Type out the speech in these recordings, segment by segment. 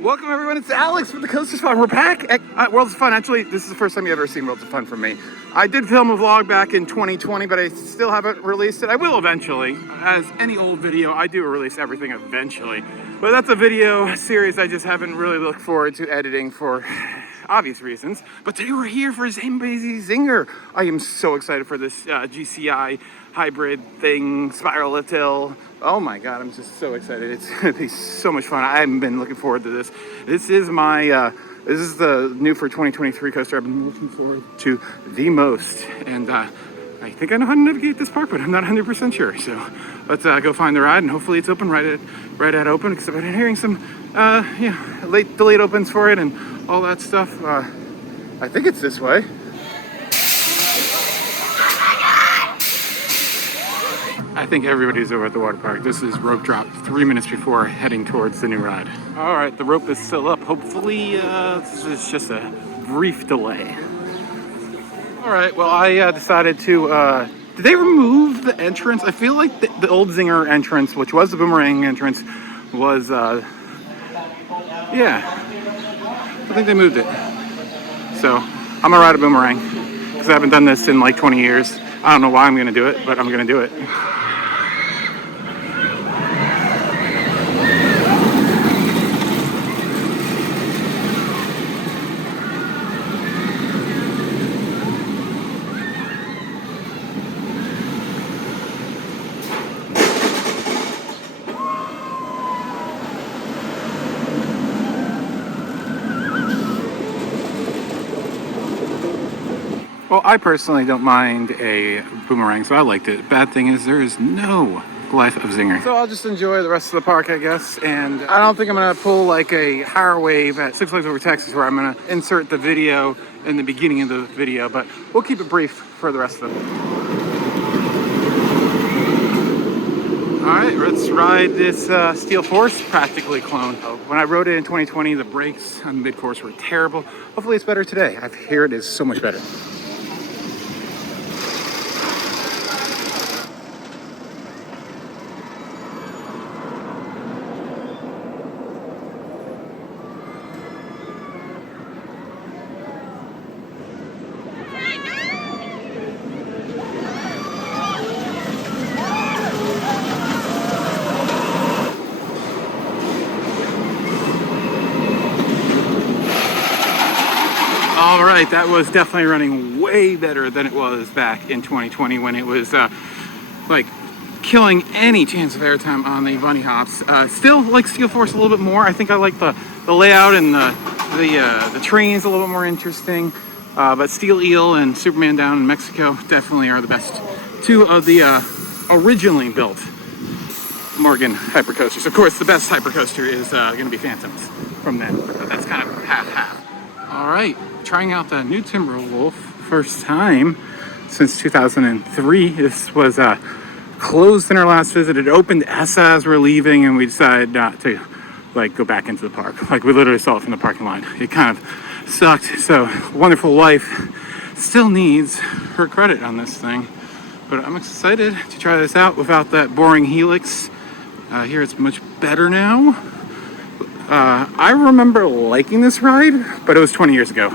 Welcome everyone, it's Alex with the Coasters Fun. We're back at Worlds of Fun. Actually, this is the first time you've ever seen Worlds of Fun from me. I did film a vlog back in 2020, but I still haven't released it. I will eventually. As any old video, I do release everything eventually. But that's a video series I just haven't really looked forward to editing for obvious reasons. But today we're here for Zambezi Zinger. I am so excited for this GCI hybrid thing, spiral lift hill. Oh my God, I'm just so excited. It's gonna be so much fun. I haven't been looking forward to this. This is my, this is the new for 2023 coaster I've been looking forward to the most. And I think I know how to navigate this park, but I'm not 100% sure. So let's go find the ride, and hopefully it's open right at open, because I've been hearing some, delayed opens for it and all that stuff. I think it's this way. I think everybody's over at the water park. This is rope drop 3 minutes before heading towards the new ride. All right, the rope is still up. Hopefully, this is just a brief delay. All right, well, I decided to, did they remove the entrance? I feel like the old Zinger entrance, which was the Boomerang entrance, was, yeah, I think they moved it. So I'm gonna ride a Boomerang because I haven't done this in like 20 years. I don't know why I'm gonna do it, but I'm gonna do it. Well, I personally don't mind a Boomerang, so I liked it. Bad thing is there is no life of Zinger. So I'll just enjoy the rest of the park, I guess. And I don't think I'm gonna pull like a power wave at Six Flags Over Texas where I'm gonna insert the video in the beginning of the video, but we'll keep it brief for the rest of it. All right, let's ride this Steel Force practically clone. When I rode it in 2020, the brakes on the mid-course were terrible. Hopefully it's better today. I hear it is so much better. All right, that was definitely running way better than it was back in 2020 when it was like killing any chance of airtime on the bunny hops. Still like Steel Force a little bit more. I think I like the layout and the train's a little bit more interesting. But Steel Eel and Superman Down in Mexico definitely are the best two of the originally built Morgan hypercoasters. Of course, the best hypercoaster is going to be Phantoms from them, but that's kind of half-half. All right, trying out the new Timberwolf, first time since 2003. This was closed in our last visit. It opened as we're leaving, and we decided not to like go back into the park. Like we literally saw it from the parking lot. It kind of sucked. So wonderful wife still needs her credit on this thing, but I'm excited to try this out without that boring helix. Here it's much better now. I remember liking this ride, but it was 20 years ago.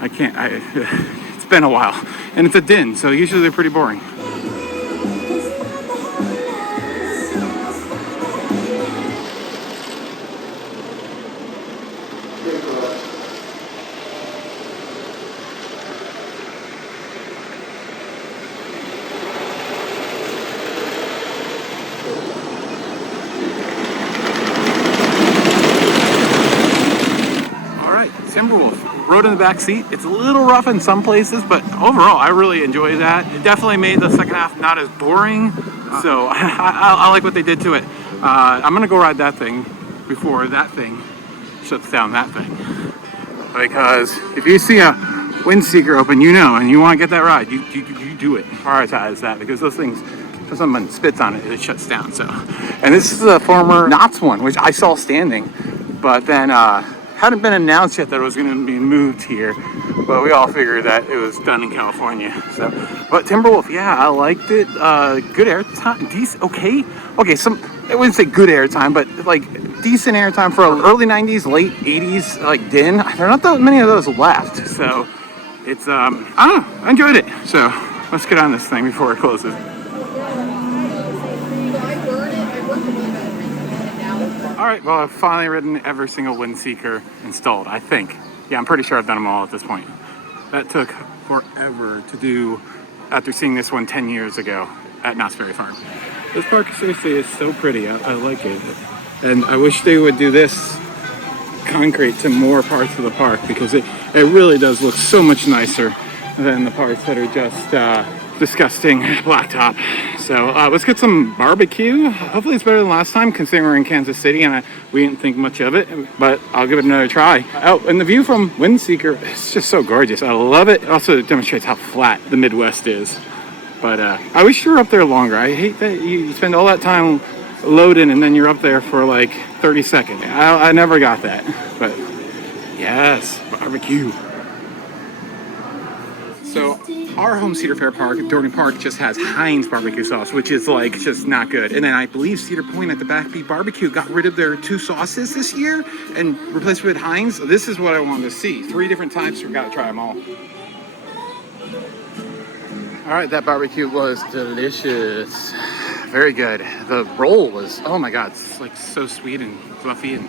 It's been a while. And it's a din, so usually they're pretty boring. Timberwolf, rode in the back seat. It's a little rough in some places, but overall I really enjoy that. It definitely made the second half not as boring, so I like what they did to it. I'm gonna go ride that thing before that thing shuts down that thing, because if you see a WindSeeker open, you know, and you want to get that ride, you do it. Prioritize that, because those things, if someone spits on it, it shuts down. So, and this is the former Knott's one, which I saw standing, but then hadn't been announced yet that it was going to be moved here, but we all figured that it was done in California. So, but Timberwolf, yeah, I liked it. Good airtime, decent, okay. I wouldn't say good airtime, but like decent airtime for early 90s, late 80s, like din. There are not that many of those left, so it's I don't know, I enjoyed it. So let's get on this thing before it closes. All right, well, I've finally ridden every single WindSeeker installed, I think. Yeah, I'm pretty sure I've done them all at this point. That took forever to do after seeing this one 10 years ago at Knott's Berry Farm. This park seriously is so pretty. I like it. And I wish they would do this concrete to more parts of the park, because it really does look so much nicer than the parts that are just disgusting blacktop. So let's get some barbecue. Hopefully it's better than last time, considering we're in Kansas City and we didn't think much of it, but I'll give it another try. Oh, and the view from WindSeeker, it's just so gorgeous. I love it. It also demonstrates how flat the Midwest is. But I wish you were up there longer. I hate that you spend all that time loading and then you're up there for like 30 seconds. I never got that, but yes, barbecue. So our home Cedar Fair Park, Dorney Park, just has Heinz barbecue sauce, which is like just not good. And then I believe Cedar Point at the Backbeat Barbecue got rid of their 2 sauces this year and replaced it with Heinz. This is what I wanted to see. 3 different types. We got to try them all. All right, that barbecue was delicious. Very good. The roll was, oh my God, it's like so sweet and fluffy, and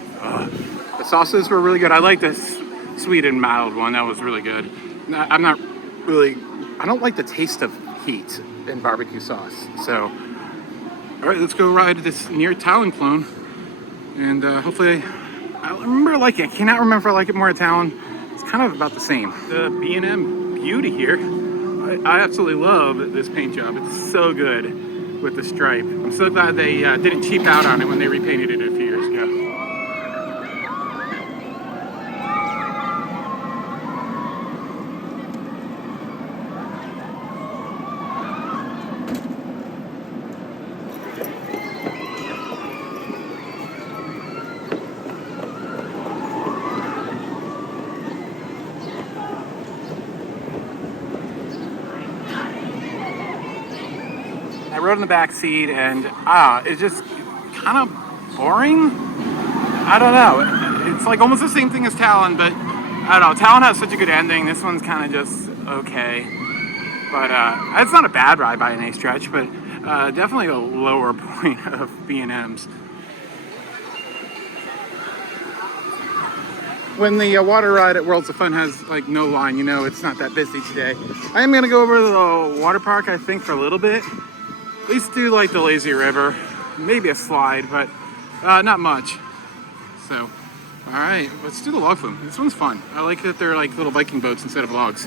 the sauces were really good. I like this sweet and mild one. That was really good. I don't like the taste of heat in barbecue sauce. So, all right, let's go ride this near Talon clone. And hopefully, I remember liking it. I cannot remember if I like it more at Talon. It's kind of about the same. The B&M Beauty here. I absolutely love this paint job. It's so good with the stripe. I'm so glad they didn't cheap out on it when they repainted it a few years ago. I rode in the back seat, and it's just kind of boring. I don't know. It's like almost the same thing as Talon, but I don't know. Talon has such a good ending. This one's kind of just okay. But it's not a bad ride by any stretch, but definitely a lower point of B&Ms. When the water ride at Worlds of Fun has like no line, you know it's not that busy today. I am going to go over to the water park, I think, for a little bit. At least do like the lazy river, maybe a slide, but not much. So, all right, let's do the log flume. This one's fun. I like that they're like little Viking boats instead of logs.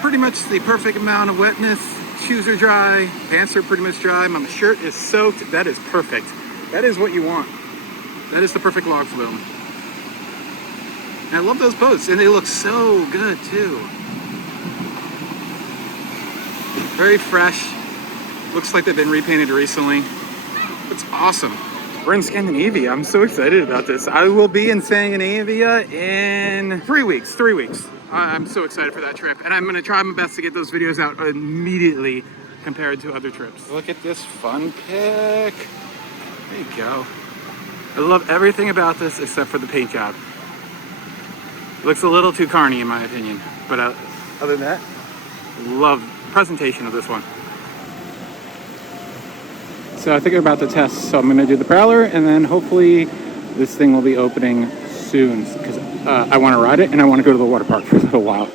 Pretty much the perfect amount of wetness. Shoes are dry, pants are pretty much dry. My shirt is soaked. That is perfect. That is what you want. That is the perfect log flume. And I love those boats, and they look so good too. Very fresh. Looks like they've been repainted recently. It's awesome. We're in Scandinavia. I'm so excited about this. I will be in Scandinavia in 3 weeks. 3 weeks. I'm so excited for that trip. And I'm going to try my best to get those videos out immediately compared to other trips. Look at this fun pic. There you go. I love everything about this except for the paint job. It looks a little too carny in my opinion. But other than that, love the presentation of this one. So I think I'm about to test, so I'm going to do the Prowler, and then hopefully this thing will be opening soon, because I want to ride it, and I want to go to the water park for a little while.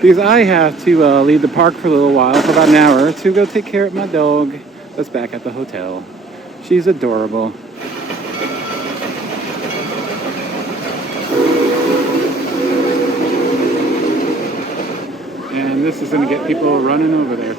Because I have to leave the park for a little while, for about an hour, to go take care of my dog that's back at the hotel. She's adorable. And this is going to get people running over there.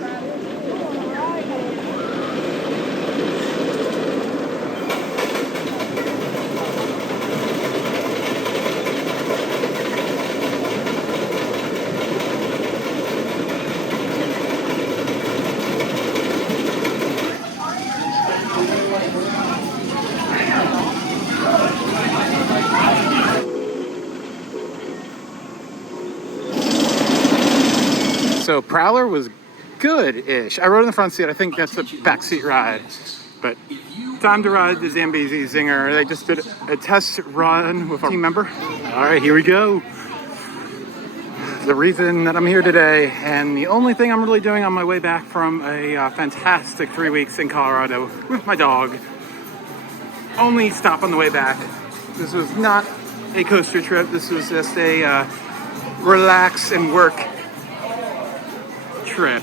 So Prowler was good-ish. I rode in the front seat. I think that's the backseat ride. But time to ride the Zambezi Zinger. They just did a test run with our team member. All right, here we go. The reason that I'm here today, and the only thing I'm really doing on my way back from a fantastic 3 weeks in Colorado with my dog. Only stop on the way back. This was not a coaster trip. This was just a relax and work trip.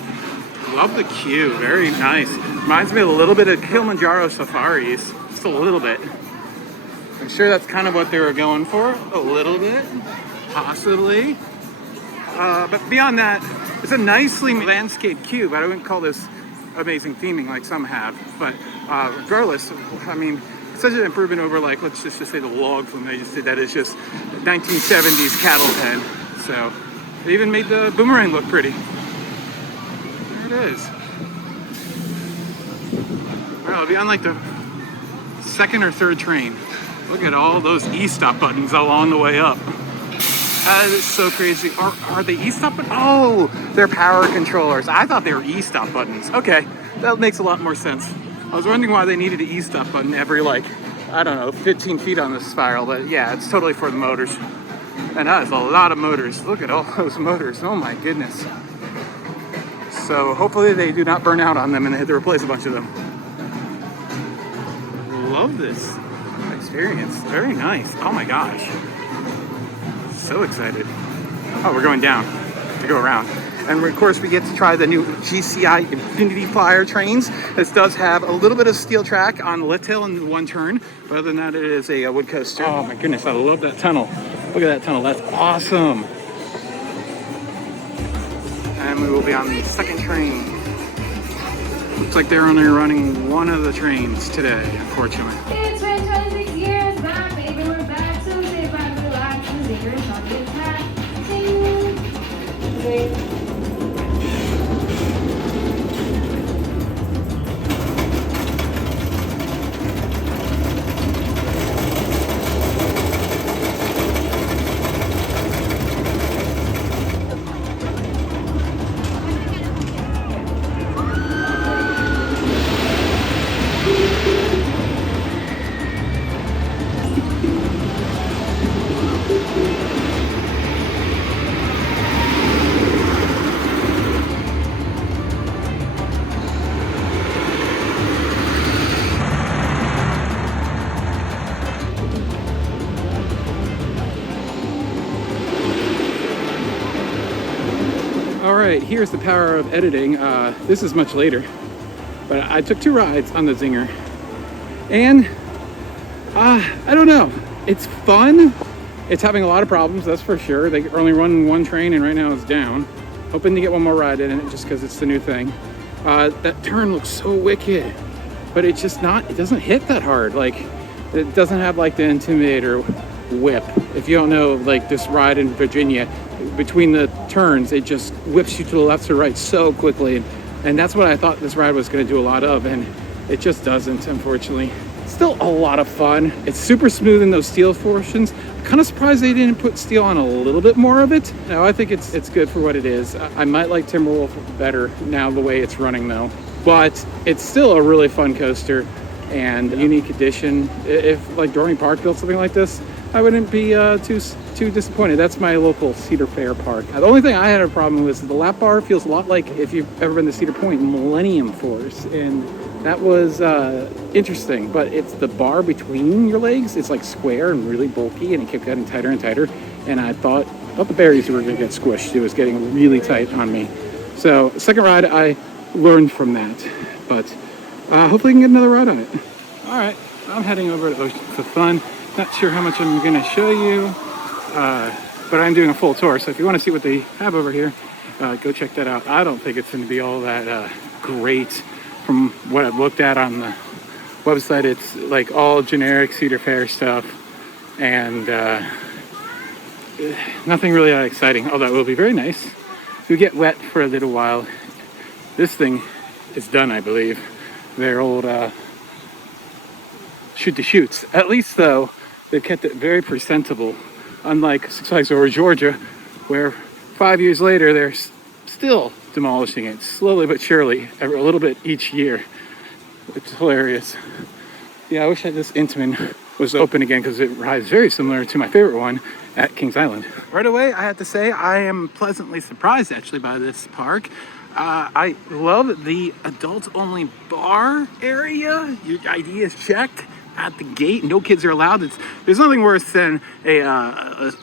Love the queue, very nice. Reminds me a little bit of Kilimanjaro safaris, just a little bit. I'm sure that's kind of what they were going for, a little bit, possibly. But beyond that, it's a nicely landscaped queue, but I wouldn't call this amazing theming like some have. But regardless, I mean, it's such an improvement over, like, let's just say the log flume they just did. That is just 1970s cattle pen. So they even made the Boomerang look pretty. There it is. Well, it'll be on like the second or third train. Look at all those e-stop buttons along the way up. That is so crazy. Are they e-stop buttons? Oh, they're power controllers. I thought they were e-stop buttons. Okay, that makes a lot more sense. I was wondering why they needed an e-stop button every, like, I don't know, 15 feet on this spiral. But yeah, it's totally for the motors. And that is a lot of motors. Look at all those motors. Oh my goodness. So hopefully they do not burn out on them and they have to replace a bunch of them. Love this experience. Very nice. Oh my gosh. So excited. Oh, we're going down to go around. And of course we get to try the new GCI Infinity Flyer trains. This does have a little bit of steel track on the lift hill in one turn. But other than that, it is a wood coaster. Oh my goodness, I love that tunnel. Look at that tunnel, that's awesome. And we will be on the second train. Looks like they're only running one of the trains today, unfortunately. It's been 26 years back, baby, we're back, so say bye to relax and Zinger and chocolate hat. Sing. All right, here's the power of editing. This is much later, but I took 2 rides on the Zinger, and I don't know. It's fun. It's having a lot of problems, that's for sure. They only run one train, and right now it's down. Hoping to get one more ride in it, just because it's the new thing. That turn looks so wicked, but it's just not. It doesn't hit that hard. Like, it doesn't have like the Intimidator whip. If you don't know, like this ride in Virginia, between the turns, it just whips you to the left or right so quickly, and that's what I thought this ride was going to do a lot of, and it just doesn't, unfortunately. Still a lot of fun. It's super smooth in those steel portions. I'm kind of surprised they didn't put steel on a little bit more of it. No, I think it's good for what it is. I might like Timberwolf better now the way it's running though, but it's still a really fun coaster and a unique addition. If like Dorney Park built something like this, I wouldn't be too disappointed. That's my local Cedar Fair park. The only thing I had a problem with is the lap bar feels a lot like, if you've ever been to Cedar Point, Millennium Force, and that was interesting. But it's the bar between your legs. It's like square and really bulky, and it kept getting tighter and tighter. And I thought the berries were going to get squished. It was getting really tight on me. So second ride, I learned from that. But hopefully I can get another ride on it. All right, I'm heading over to Ocean for Fun. Not sure how much I'm going to show you, but I'm doing a full tour. So if you want to see what they have over here, go check that out. I don't think it's going to be all that great from what I've looked at on the website. It's like all generic Cedar Fair stuff and nothing really that exciting, although it will be very nice to get wet for a little while. This thing is done, I believe. Their old shoot the chutes. At least though, they've kept it very presentable, unlike Six Flags Over Georgia, where 5 years later they're still demolishing it slowly but surely, a little bit each year. It's hilarious. Yeah, I wish that this Intamin was open again because it rides very similar to my favorite one at Kings Island. Right away, I have to say I am pleasantly surprised actually by this park. I love the adult-only bar area. Your ID is checked at the gate. No kids are allowed. There's nothing worse than a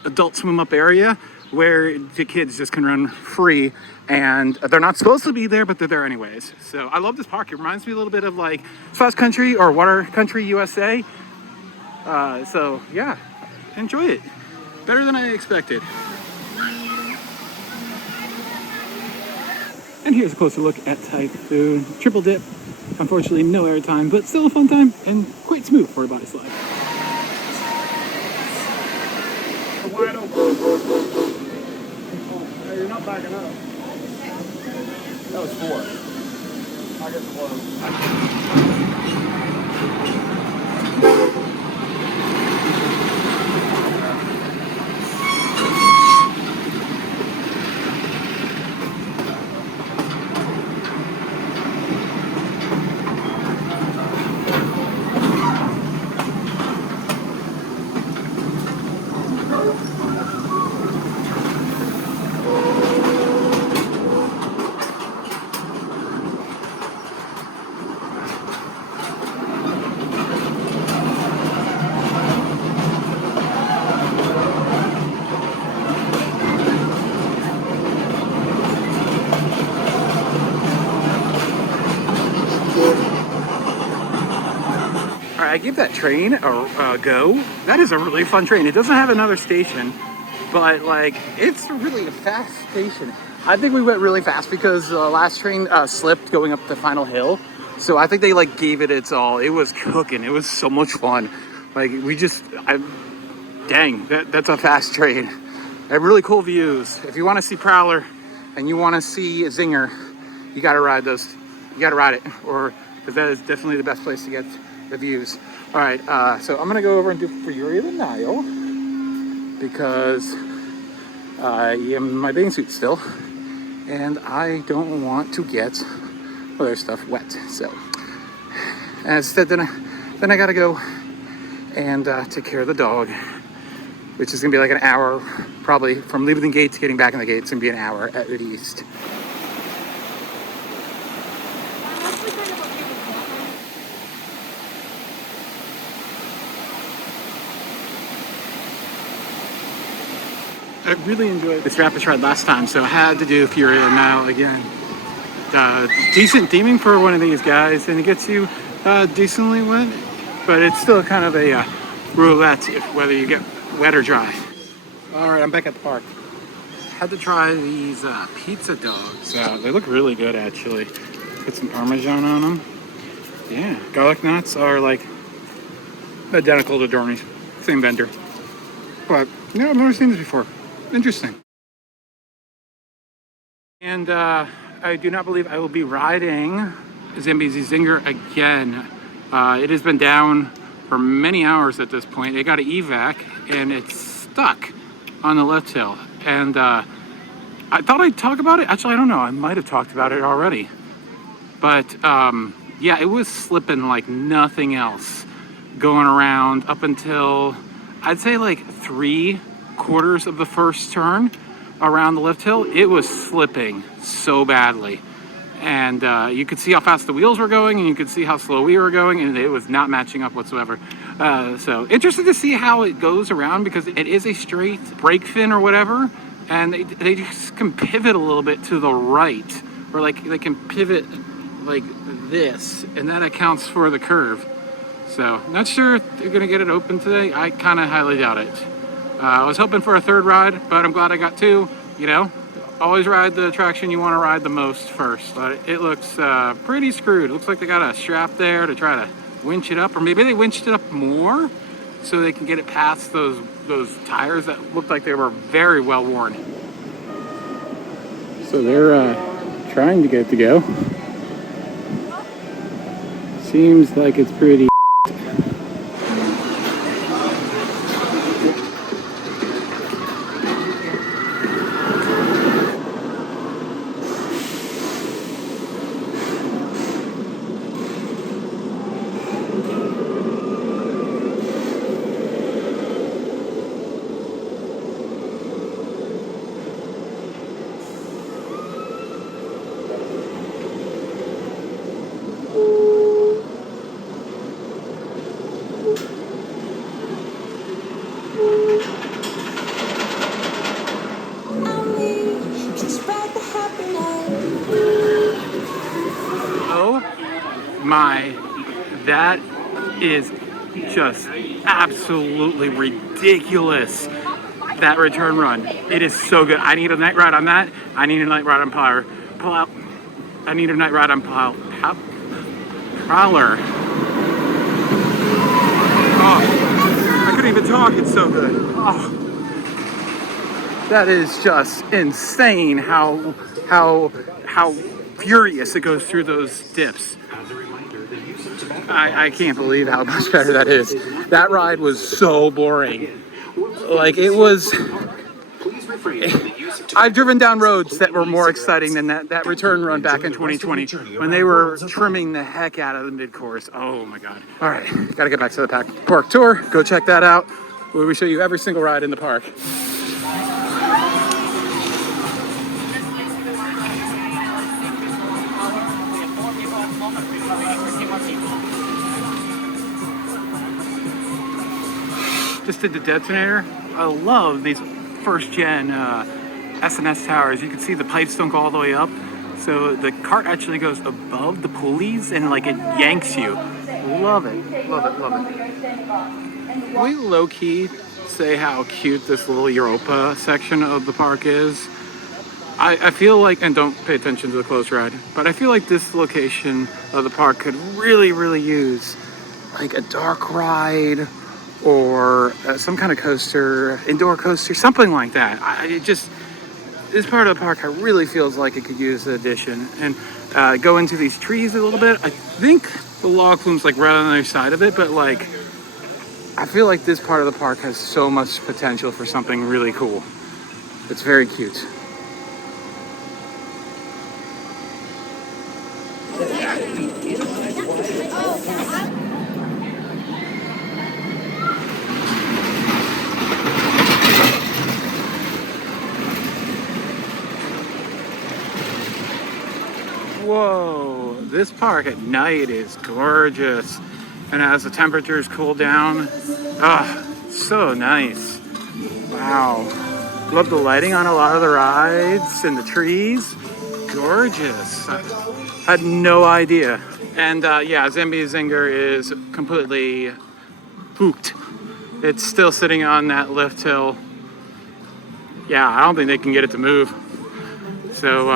adult swim-up area where the kids just can run free, and they're not supposed to be there, but they're there anyways. So I love this park. It reminds me a little bit of like Splash Country or Water Country USA. So yeah, enjoy it. Better than I expected. And here's a closer look at Typhoon. Triple dip. Unfortunately, no air time, but still a fun time and quite smooth for a body slide. Wide open. Oh, you're not backing up. That was 4. I guess it was. I give that train a go. That is a really fun train. It doesn't have another station, but like it's really a fast station. I think we went really fast because the last train slipped going up the final hill. So I think they like gave it its all. It was cooking. It was so much fun. Like dang, that's a fast train. They have really cool views. If you want to see Prowler and you want to see Zinger, you got to ride those. You got to ride it, or because that is definitely the best place to get the views. All right, so I'm gonna go over and do Fury of the Nile because I am in my bathing suit still, and I don't want to get other stuff wet. So, and instead, then I gotta go and take care of the dog, which is gonna be like an hour, probably from leaving the gate to getting back in the gate. It's gonna be an hour at least. I really enjoyed this rapid ride last time, so I had to do Fury of the Nile again. Decent theming for one of these guys, and it gets you decently wet, but it's still kind of a roulette whether you get wet or dry. All right, I'm back at the park. Had to try these pizza dogs. They look really good, actually. Put some Parmesan on them. Yeah, garlic knots are like identical to Dorney's, same vendor. But yeah, I've never seen this before. Interesting. And I do not believe I will be riding Zambezi Zinger again. It has been down for many hours at this point. It got an evac and it's stuck on the left hill. And I thought I'd talk about it. Actually, I don't know. I might have talked about it already. But yeah, it was slipping like nothing else going around up until I'd say like 3/4 of the first turn around the lift hill. It was slipping so badly, and you could see how fast the wheels were going, and you could see how slow we were going, and it was not matching up whatsoever. So interested to see how it goes around, because it is a straight brake fin or whatever, and they just can pivot a little bit to the right, or like they can pivot like this, and that accounts for the curve. So not sure if they're gonna get it open today. I kind of highly doubt it. I was hoping for a third ride, but I'm glad I got 2. You know, always ride the attraction you want to ride the most first. But it looks pretty screwed. It looks like they got a strap there to try to winch it up, or maybe they winched it up more so they can get it past those tires that looked like they were very well worn. So they're trying to get it to go. Seems like it's pretty. That is just absolutely ridiculous. That return run. It is so good. I need a night ride on that. I need a night ride on Prowler. I need a night ride on Prowler. Oh, I couldn't even talk. It's so good. Oh, that is just insane how furious it goes through those dips. I can't believe how much better that is. That ride was so boring. Like, it was... I've driven down roads that were more exciting than that return run back in 2020 when they were trimming the heck out of the mid-course. Oh my God. All right, gotta get back to the park tour. Go check that out, where we show you every single ride in the park. Just did the Detonator. I love these first gen S&S towers. You can see the pipes don't go all the way up, so the cart actually goes above the pulleys and like it yanks you. Love it, love it, love it. We low-key say how cute this little Europa section of the park is. I feel like, and don't pay attention to the close ride, but I feel like this location of the park could really use like a dark ride or some kind of coaster, indoor coaster, something like that. This part of the park really feels like it could use the addition. And go into these trees a little bit. I think the log flume's like right on the other side of it, but like, I feel like this part of the park has so much potential for something really cool. It's very cute. Whoa, this park at night is gorgeous. And as the temperatures cool down, so nice. Wow. Love the lighting on a lot of the rides and the trees. Gorgeous. I had no idea. And yeah, Zambezi Zinger is completely pooped. It's still sitting on that lift hill. Yeah, I don't think they can get it to move. So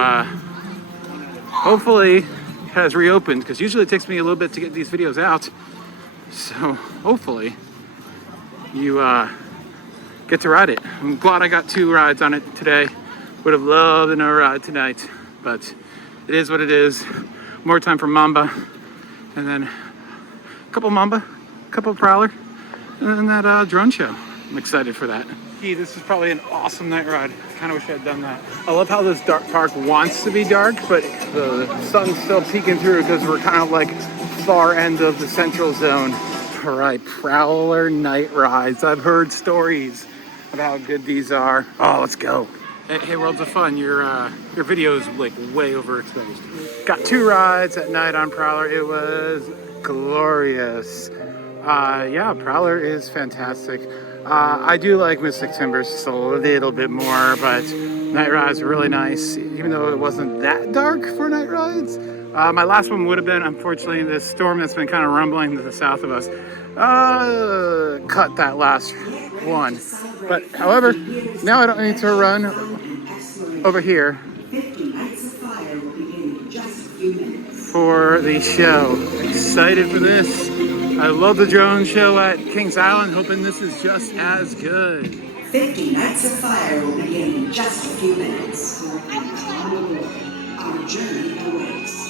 hopefully it has reopened, because usually it takes me a little bit to get these videos out. So hopefully you get to ride it. I'm glad I got 2 rides on it today. Would have loved another ride tonight, but it is what it is. More time for Mamba, and then a couple Mamba, a couple Prowler, and then that drone show. I'm excited for that. This is probably an awesome night ride. I kind of wish I had done that. I love how this dark park wants to be dark, but the sun's still peeking through because we're kind of like far end of the central zone. All right, Prowler night rides. I've heard stories about how good these are. Oh, let's go. Hey, Worlds of Fun, your video is like way overexposed. Got 2 rides at night on Prowler. It was glorious. Yeah, Prowler is fantastic. I do like Mystic Timbers just a little bit more, but night rides are really nice, even though it wasn't that dark for night rides. My last one would have been, unfortunately, this storm that's been kind of rumbling to the south of us cut that last one. But however, now I don't need to run over here for the show. Excited for this. I love the drone show at Kings Island, hoping this is just as good. 50 Nights of Fire will begin in just a few minutes. Our journey awaits.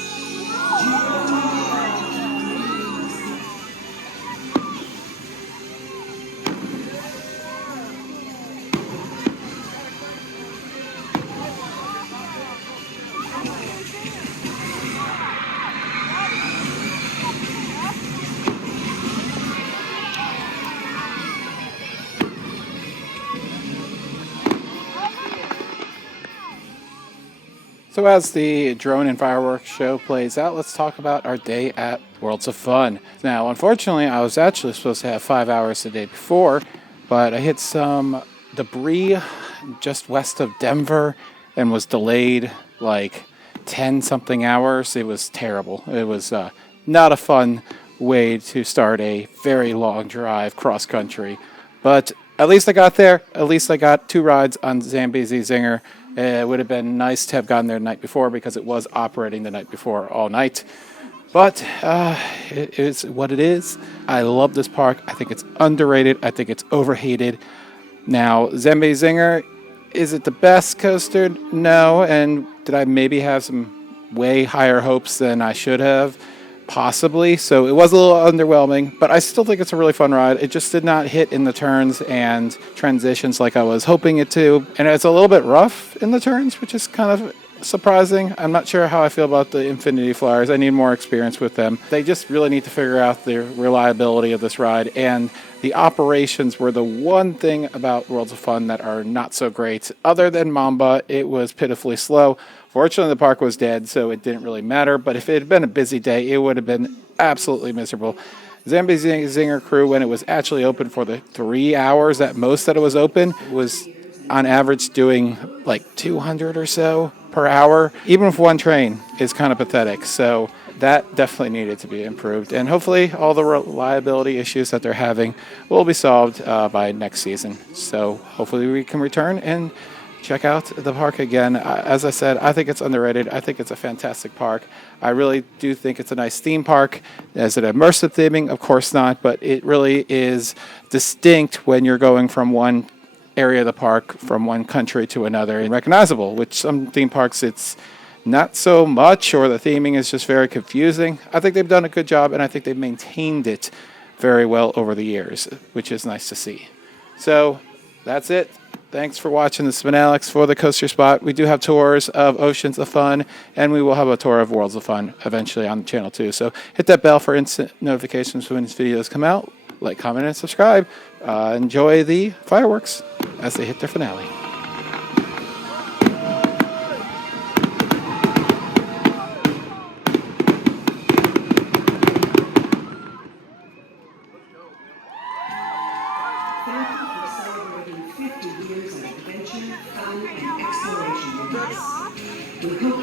So as the drone and fireworks show plays out, let's talk about our day at Worlds of Fun. Now, unfortunately, I was actually supposed to have 5 hours the day before, but I hit some debris just west of Denver and was delayed like 10-something hours. It was terrible. It was not a fun way to start a very long drive cross country. But at least I got there. At least I got 2 rides on Zambezi Zinger. It would have been nice to have gotten there the night before because it was operating the night before all night. But it is what it is. I love this park. I think it's underrated. I think it's overhated. Now, Zambezi Zinger, is it the best coaster? No. And did I maybe have some way higher hopes than I should have? Possibly. So it was a little underwhelming, but I still think it's a really fun ride. It just did not hit in the turns and transitions like I was hoping it to. And it's a little bit rough in the turns, which is kind of surprising. I'm not sure how I feel about the Infinity Flyers. I need more experience with them. They just really need to figure out the reliability of this ride, and the operations were the one thing about Worlds of Fun that are not so great. Other than Mamba, it was pitifully slow. Fortunately, the park was dead, so it didn't really matter, but if it had been a busy day, it would have been absolutely miserable. Zambezi Zinger crew, when it was actually open for the 3 hours at most that it was open, was on average doing like 200 or so per hour. Even with one train is kind of pathetic. So that definitely needed to be improved. And hopefully all the reliability issues that they're having will be solved by next season. So hopefully we can return and check out the park again. As I said, I think it's underrated. I think it's a fantastic park. I really do think it's a nice theme park. Is it immersive theming? Of course not, but it really is distinct when you're going from one area of the park, from one country to another, and recognizable, which some theme parks it's not so much, or the theming is just very confusing. I think they've done a good job, and I think they've maintained it very well over the years, which is nice to see. So that's it. Thanks for watching. This has been Alex for the Coaster Spot. We do have tours of Oceans of Fun, and we will have a tour of Worlds of Fun eventually on the channel too. So hit that bell for instant notifications when these videos come out. Like, comment, and subscribe. Enjoy the fireworks as they hit their finale. Thank you for celebrating 50 years of adventure, fun, and exploration with us. We hope